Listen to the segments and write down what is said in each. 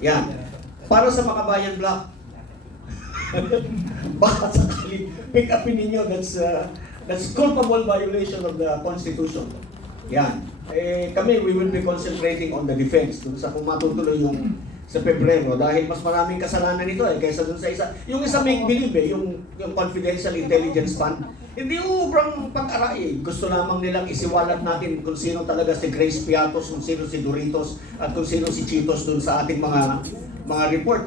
Yan. Para sa Makabayan Block. Baka sakali pick upin ninyo, that's culpable violation of the Constitution. Yan. Kami, we will be concentrating on the defense dun sa kung matutuloy yung sa Pebrero dahil mas maraming kasalanan nito kaysa dun sa isa. Yung isa make believe yung confidential intelligence fund. Hindi ubrang pag-aray. Gusto lamang nilang isiwalat natin kung sino talaga si Grace Piatos, kung sino si Doritos, at kung sino si Chitos dun sa ating mga report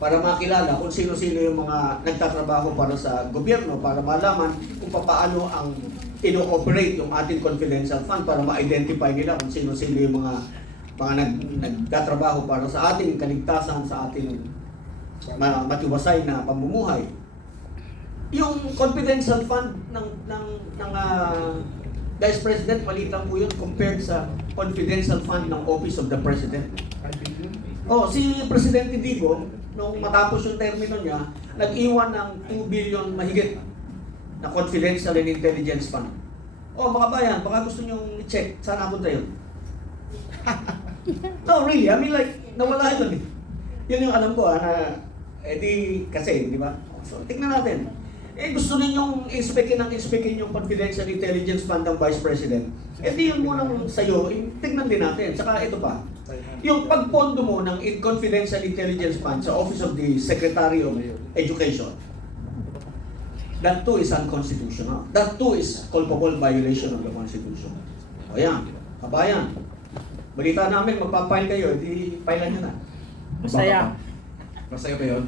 para makilala kung sino-sino yung mga nagtatrabaho para sa gobyerno, para malaman kung paano ang ino-operate yung ating confidential fund para ma-identify nila kung sino-sino yung mga nagtatrabaho para sa ating kaligtasan, sa ating matiwasay na pamumuhay. Yung confidential fund ng Vice President, maliit lang po yun compared sa confidential fund ng Office of the President. Si Presidente Digo, nung matapos yung termino niya, nag-iwan ng 2 billion mahigit na confidential and intelligence fund. Mga bayan, baka gusto nyo i-check, saan napunta yun? No, really, I mean like, nawala yun Yun yung alam ko na, kasi, di ba? So, tignan natin. Gusto ninyong inspekin yung confidential intelligence fund ng Vice President. Di yun munang sa'yo, tignan din natin. Saka ito pa, yung pagpondo mo ng confidential intelligence fund sa Office of the Secretary of Education, that too is unconstitutional. That too is culpable violation of the Constitution. O yan, kabayan. Balita namin, magpapile kayo, filean nyo na. Masaya. Masaya ba yun?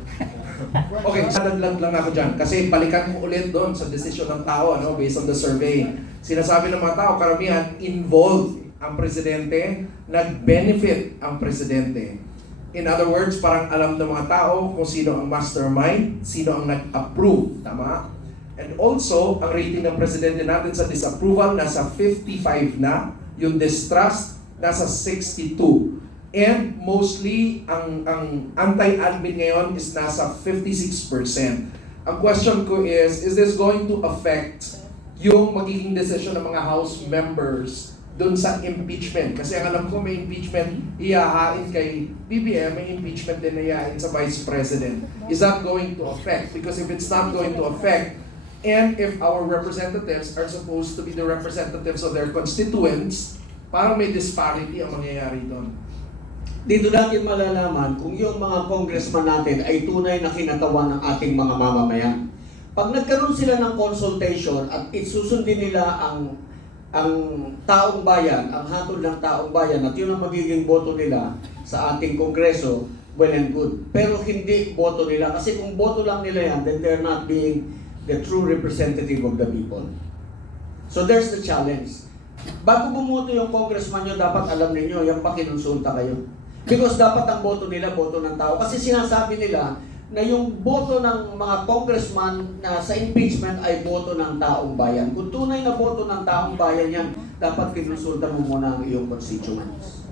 Okay, sadaglag lang ako dyan. Kasi balikan mo ulit doon sa desisyon ng tao, based on the survey. Sinasabi ng mga tao, karamihan, involved ang presidente, nag-benefit ang presidente. In other words, parang alam ng mga tao kung sino ang mastermind, sino ang nag-approve. Tama? And also, ang rating ng presidente natin sa disapproval, nasa 55 na. Yung distrust, nasa 62. And mostly, ang anti-admin ngayon is nasa 56%. Ang question ko is this going to affect yung magiging decision ng mga House members dun sa impeachment? Kasi ang alam ko may impeachment iyahain kay BBM, may impeachment din na iyahain sa Vice President. Is that going to affect? Because if it's not going to affect, and if our representatives are supposed to be the representatives of their constituents, parang may disparity ang mangyayari doon. Dito natin malalaman kung yung mga congressman natin ay tunay na kinatawan ng ating mga mamamayan. Pag nagkaroon sila ng consultation at isusundin nila ang taong bayan, ang hatol ng taong bayan, at yun ang magiging boto nila sa ating kongreso, well and good. Pero hindi boto nila. Kasi kung boto lang nila yan, then they're not being the true representative of the people. So there's the challenge. Bago bumoto yung congressman nyo, dapat alam ninyo, yung pakinonsulta kayo. Because dapat ang boto nila, boto ng tao. Kasi sinasabi nila na yung boto ng mga congressman na sa impeachment ay boto ng taong bayan. Kung tunay na boto ng taong bayan yan, dapat kinonsulta mo muna ang iyong constituents.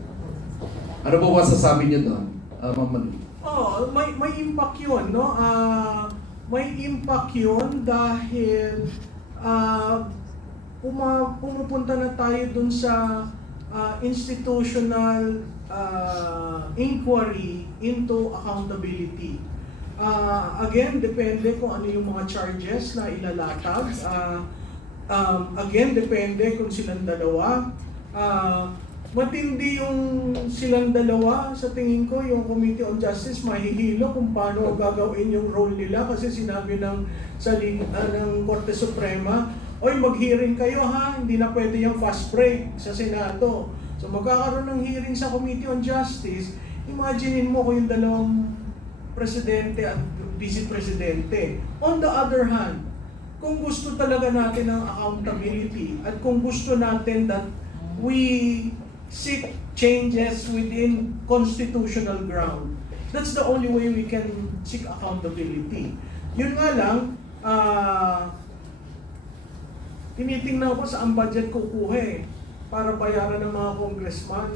Ano po masasabi niyo doon, Ma'am Manu? May impact yun, no? May impact yun dahil pumupunta na tayo dun sa institutional inquiry into accountability. Again, depende kung ano yung mga charges na ilalatag. Again, depende kung silang dalawa. Matindi yung silang dalawa, sa tingin ko, yung Committee on Justice mahihilo kung paano gagawin yung role nila kasi sinabi ng Korte Suprema, oy, mag-hearing kayo ha, hindi na pwede yung fast break sa Senado. So magkakaroon ng hearing sa Committee on Justice, imaginein mo kung yung dalawang presidente at vice-presidente. On the other hand, kung gusto talaga natin ng accountability at kung gusto natin that we seek changes within constitutional ground, that's the only way we can seek accountability. Yun nga lang, tinitingnan ko saan budget kukuha para bayaran ng mga congressman.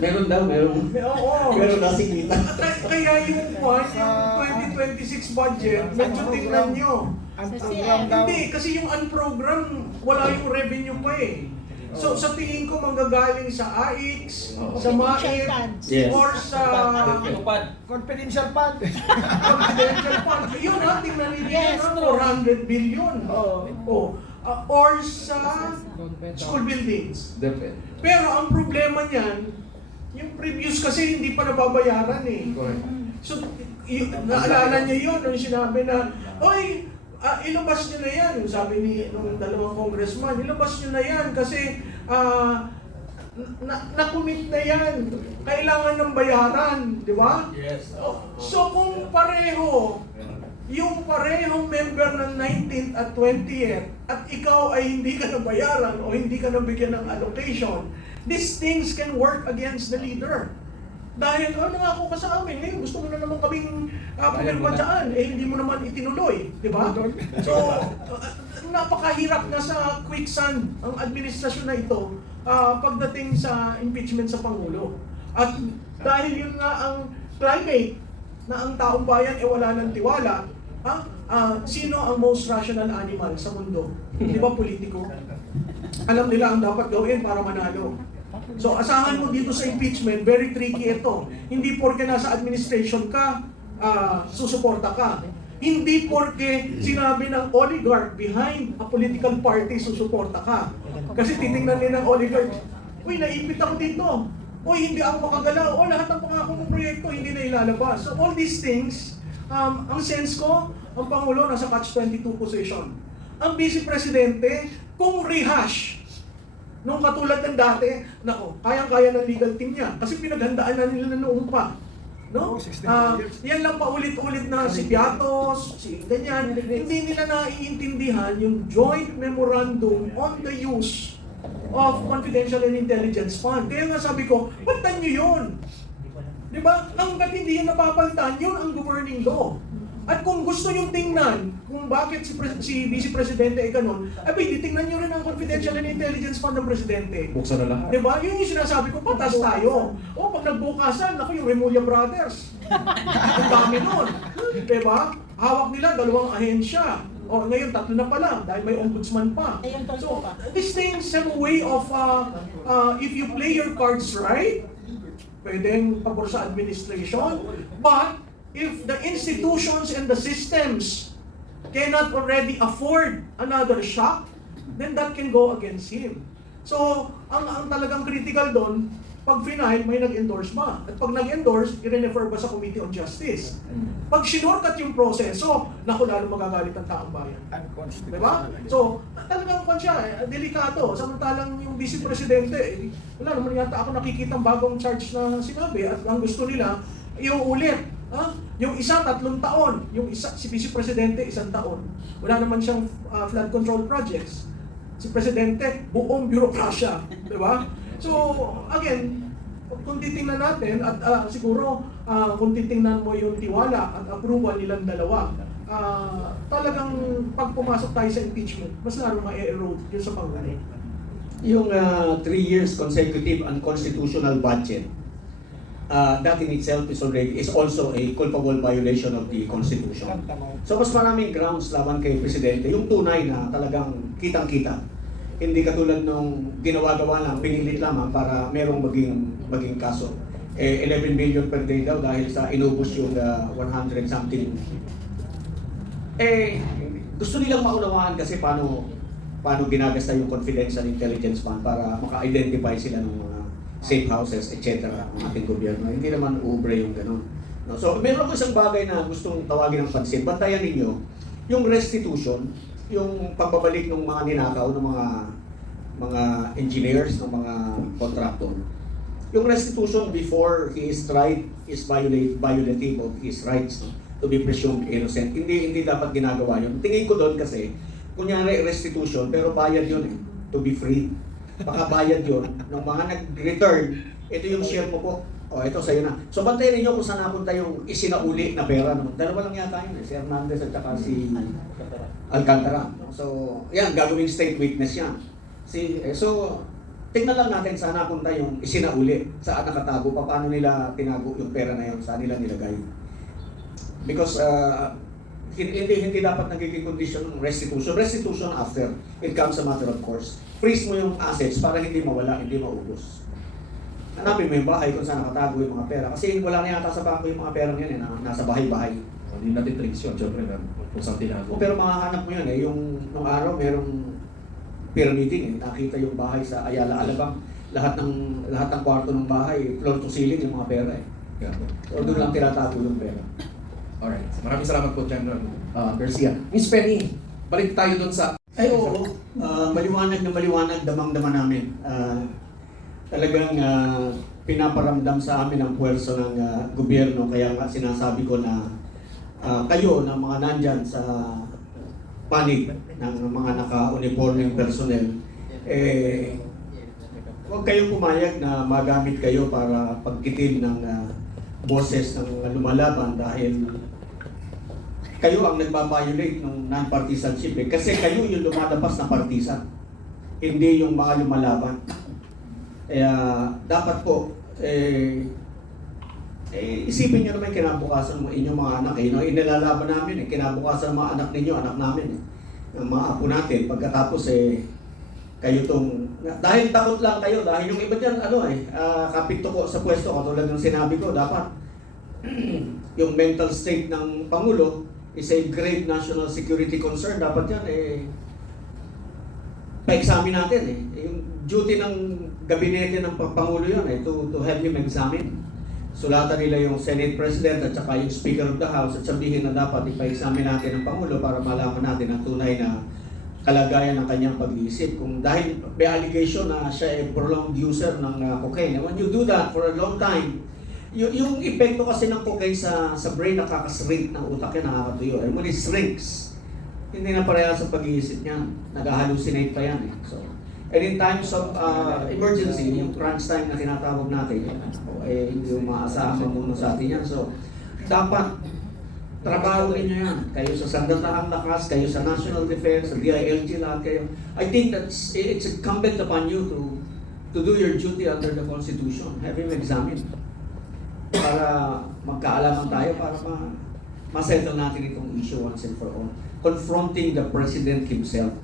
Meron daw, meron. Oo. Meron kasi kita. Kaya yung 2026 budget, medyo tingnan nyo. Unprogram daw. Hindi, kasi yung unprogram, wala yung revenue pa So sa tingin ko manggagaling sa AIX, sa MAIT, Yes. or sa Confidential fund. confidential fund. Yun ha, tingnan ninyo Yes, yun, true. 400 billion. Oo. Or sa school buildings. Depende. Pero ang problema niyan, yung previous kasi hindi pa nababayaran eh. Correct. So, naalala niyo yun, nung sinabi na, oy, ilabas niyo na yan. Yung sabi ni nung dalawang congressman, ilabas niyo na yan kasi nakumit na yan. Kailangan ng bayaran, di ba? Yes. So kung pareho, yung parehong member ng 19th at 20th, at ikaw ay hindi ka nabayaran o hindi ka nabigyan ng allocation, these things can work against the leader. Dahil nangako ka sa amin, ngayon gusto mo na naman kaming pumirma dyan, hindi mo naman itinuloy, di ba? So, napakahirap na sa quicksand ang administrasyon na ito pagdating sa impeachment sa Pangulo. At dahil yun nga ang climate na ang taong bayan wala ng tiwala, sino ang most rational animal sa mundo? Di ba politiko? Alam nila ang dapat gawin para manalo. So asahan mo dito sa impeachment, very tricky ito. Hindi porke nasa administration ka, susuporta ka. Hindi porke sinabi ng oligarch behind a political party, susuporta ka. Kasi titingnan nila ng oligarch, uy, naipit ako dito. Uy, hindi ako makagalaw. O, lahat ng pangako ng proyekto hindi na ilalabas. So all these things, ang sense ko, ang Pangulo nasa catch-22 position. Ang Vice Presidente, kung rehash, nung katulad ng dati, nako, kayang-kaya ng legal team niya. Kasi pinaghandaan na nila noong pa. No? Yan lang paulit-ulit na si Piatos, si ganyan. Hindi nila naiintindihan yung joint memorandum on the use of confidential and intelligence fund. Kaya nga sabi ko, palitan nyo yun. Di ba? Hanggat hindi yun napapalitan, yun ang governing law. At kung gusto nyo tingnan kung bakit si Vice Presidente ay ganun, abay, tingnan nyo rin ang confidential and intelligence fund ng Presidente. Buksan na lahat. Di ba? Yun yung sinasabi ko, patas tayo. O, pag nagbukasan, ako yung Remulla Brothers. Ang dami nun. Di ba? Hawak nila, 2 ahensya. O, ngayon, 3 na pa lang, dahil may ombudsman pa. Ayun, So, pa. these things have a way of, if you play your cards right, pwedeng pabor sa administration, but if the institutions and the systems cannot already afford another shock, then that can go against him. So, ang talagang critical doon, pag final, may nag-endorse ba? At pag nag-endorse, i-refer ba sa Committee on Justice? Pag sinorkat yung proseso, naku, lalo magagalit ang taong bayan. Diba? So, talagang delikado. Samantalang yung Vice Presidente, wala naman yata ako nakikita bagong charge na sinabi at ang gusto nila, iuulit. Yung isa, 3 taon. Yung isa, si Vice Presidente, 1 taon. Wala naman siyang flood control projects. Si Presidente, buong bureaucracia. Diba? So, again, kung titingnan natin, at siguro kung titingnan mo yung tiwala at approval nilang dalawa, talagang pag pumasok tayo sa impeachment, mas lalo ma-erode yun sa Pangulo. Yung 3 years consecutive unconstitutional budget, that in itself is also a culpable violation of the Constitution. So mas maraming grounds laban kay Presidente, yung tunay na talagang kitang-kita. Hindi katulad nung ginawa-gawa lang, pinilit lamang para merong maging kaso. 11 billion per day daw dahil sa inubos yung 100 something. Gusto nilang maunawaan kasi paano ginagasta yung confidential intelligence fund para maka-identify sila ng mga safe houses, etc. ng ating gobyerno. Hindi naman ubre yung gano'n. No? So, meron ko isang bagay na gustong tawagin ng pansin. Bantayan ninyo, yung restitution, yung pagbabalik ng mga ninakaw, ng mga engineers, ng mga contractor. Yung restitution before he is tried is violative of his rights, no? To be presumed innocent. Hindi dapat ginagawa yun. Tingin ko doon kasi, kunyari restitution, pero bayad yun to be free. Baka bayad yun ng mga nag-return, ito yung share mo po. O, ito sa'yo na. So, bantayan ninyo kung saan napunta yung isinauli na pera. No? Dalawa lang yata yun, si Hernandez at saka si Alcantara. So, yan, gagawing state witness yan. So, tingnan lang natin saan napunta yung isinauli, saan nakatago, paano nila tinago yung pera na yun, saan nila nilagay. Because Hindi dapat nagiging condition ng restitution. Restitution after. It comes a matter of course. Freeze mo yung assets para hindi mawala, hindi maubos. Hanapin mo yung bahay kung saan nakatago yung mga pera. Kasi wala na yata sa bangko yung mga pera yan, nasa bahay-bahay. Hindi natin tricks yun, syempre, kung saan tinago. Pero makahanap mo yun yung nung araw merong pyramiding nakita yung bahay sa Ayala Alabang. Lahat ng kwarto ng bahay, floor to ceiling yung mga pera Yeah. So doon lang tinatago yung pera. Alright. Maraming salamat po, Jan Garcia. Miss Penny, balik tayo dun sa... Ay oo, maliwanag na maliwanag, damang-dama namin. Talagang pinaparamdam sa amin ang puwersa ng gobyerno. Kaya nga sinasabi ko na kayo na mga nandyan sa panig ng mga naka-uniforming personnel, huwag kayong pumayag na magamit kayo para pagkitin ng boses ng lumalaban dahil kayo ang nagbabiolate ng non-partisanship kasi kayo yung lumalabas na partisan, hindi yung mga lumalaban. Kaya dapat po isipin nyo naman kinabukasan ng inyong mga anak inilalaban namin kinabukasan ng mga anak ninyo, anak namin ng mga apo natin pagkatapos kayo tong dahil takot lang kayo dahil yung iba diyan kapito ko sa pwesto katulad ng sinabi ko dapat yung mental state ng Pangulo is a grave national security concern dapat yan pa-examine natin yung duty ng gabinete ng Pangulo yun to have him examine. Sulatan nila yung Senate President at saka yung Speaker of the House at sabihin na dapat ipa-examine natin ng Pangulo para malaman natin ang tunay na kalagayan ng kanyang pag-iisip. Kung dahil may allegation na siya ay prolonged user ng cocaine. And when you do that for a long time, yung epekto kasi ng cocaine sa brain nakakashrink ng utak yan, nakakatuyo. And when it shrinks, hindi na pareha sa pag-iisip niya. Nag-hallucinate pa yan So, and in times of emergency, yung crunch time na tinatawag natin, hindi yung maaasahan muna sa atin yan. So, dapat trabaho ninyo yan. Kayo sa Sandatahang Lakas, kayo sa National Defense, sa DILG, lahat kayo. I think it's incumbent upon you to do your duty under the Constitution. Have him examined. Para magkaalaman tayo, para ma-settle natin itong issue once and for all. Confronting the President himself.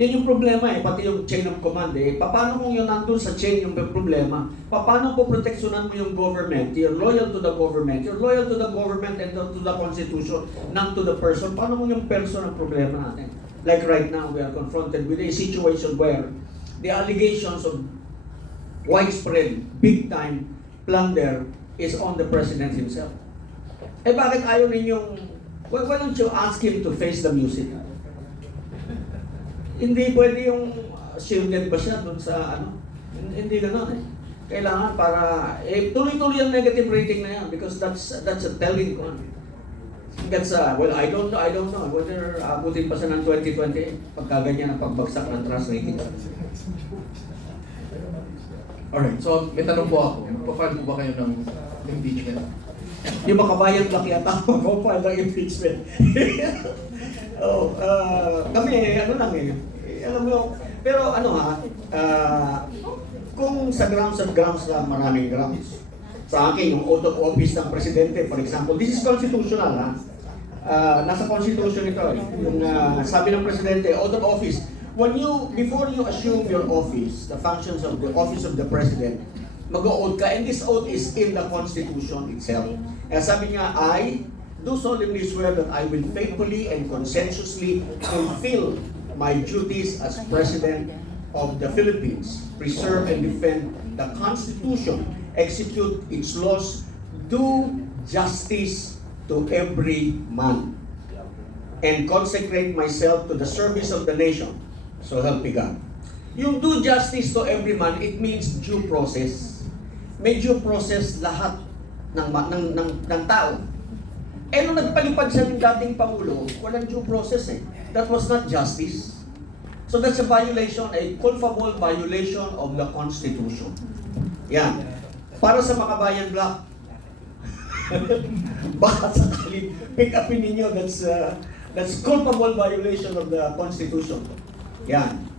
Yan yung problema pati yung chain of command Paano kung yun nandun sa chain yung problema? Paano po proteksyonan mo yung government? You're loyal to the government. You're loyal to the government and to the Constitution, not to the person. Paano mo yung person ang problema natin? Like right now, we are confronted with a situation where the allegations of widespread, big-time plunder is on the President himself. Bakit ayaw ninyong... Why don't you ask him to face the music? Hindi pwede yung shielded ba siya doon sa hindi gano'n Kailangan para tuloy-tuloy ang negative rating na yan because that's a telling one. That's well, I don't know whether abutin pa siya ng 2020 pagka ganyan ang pagbagsak ng trust rating. Alright, so may tanong po ako. Magpa-file po ba kayo ng impeachment? Yung makabayan lang yata mag-file ng impeachment. Kami alam mo, pero kung sa grounds lang, maraming grounds. Sa akin, yung oath of office ng Presidente, for example, this is constitutional nasa Constitution ito yung sabi ng Presidente, oath of office, before you assume your office, the functions of the office of the President, mag-o-oath ka, and this oath is in the Constitution itself. Sabi nga, I do solemnly swear that I will faithfully and conscientiously fulfill my duties as President of the Philippines, preserve and defend the Constitution, execute its laws, do justice to every man, and consecrate myself to the service of the nation. So help me God. Yung do justice to every man, it means due process. May due process lahat ng tao. Nung nagpalipad siya ng dating Pangulo, walang due process That was not justice. So that's a violation, a culpable violation of the Constitution. Yan. Para sa Makabayan Block, baka sakali pick upin ninyo, that's culpable violation of the Constitution. Yan.